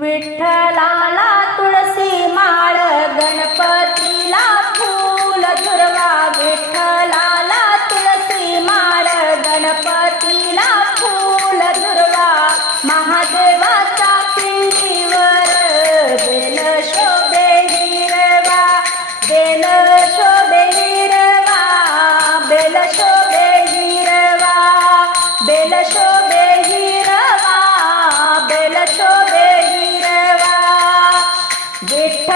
विठ्ठलाला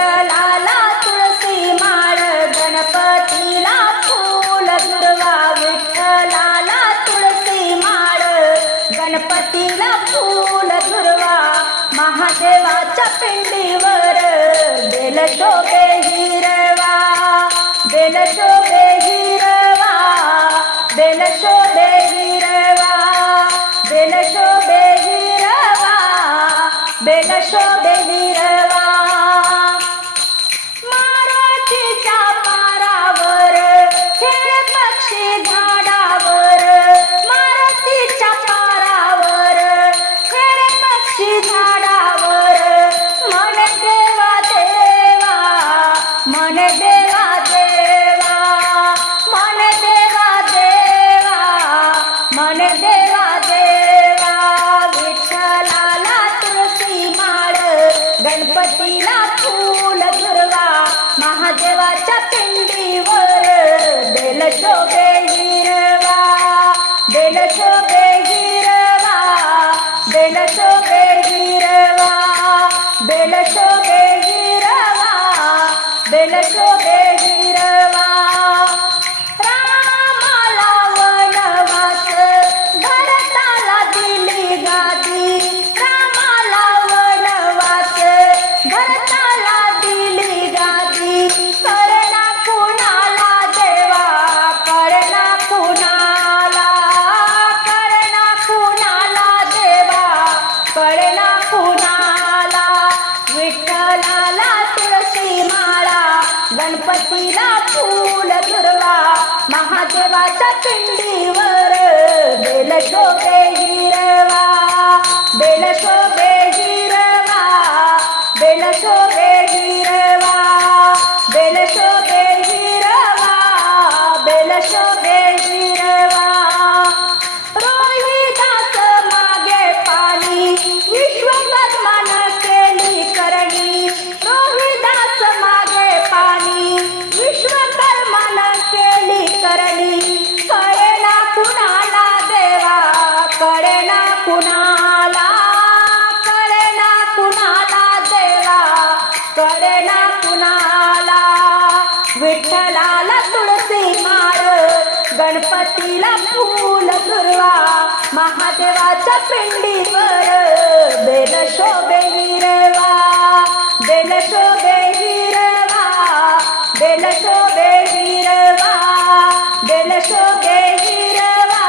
विठ्ठलाला तुळशी माळ गणपतीला फूल दुर्वा विठ्ठलाला तुळशी माळ गणपतीला फूल दुर्वा. महादेवाच्या पिंडीवर बेल शोभे हिरवा. बेल शोभे हिरवा. बेल शोभे हिरवा. बेल शोभे हिरवा. बेल शोभे हिरवा. झाडावर. मन देवा देवा. मन देवा देवा. मन देवा देवा. मन देवा देवा. विठ्ठलाला तुळशी माळ गणपतीला फूल दुर्वा महादेवाच्या पिंडीवर. बेल शोभे बेल शोभे हिरवा बेल गणपतीला फूल दुर्वा महादेवाच्या पिंडीवर बेल शोभे हिरवा बेल शोभे हिरवा बेल शोभे हिरवा बेल शोभे हिरवा बेल शोभे करणा कुणाला? विठ्ठलाला तुळसी माळ गणपतीला फूल दुर्वा महादेवाच्या पिंडीवर. बेल शोभे हिरवा बेल शोभे हिरवा बेल शोभे हिरवा बेल शोभे हिरवा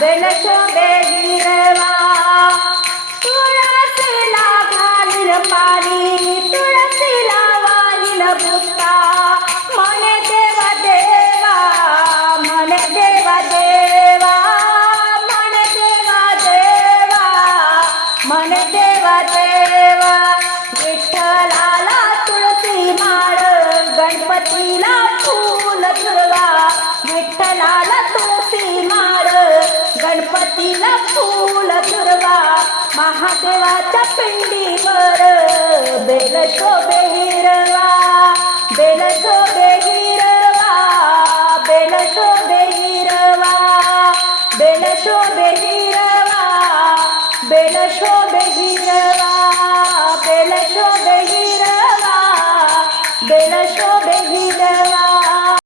बेल शोभे गणपतीला फूल दुर्वा विठ्ठलाला तुळशी माळ. गणपतीला फूल दुर्वा महादेवाच्या पिंडीवर बेल शोभे हिरवा. बेल शोभे हिरवा. बेल शोभे हिरवा. बेल शोभे हिरवा. बेल शोभे हिरवा.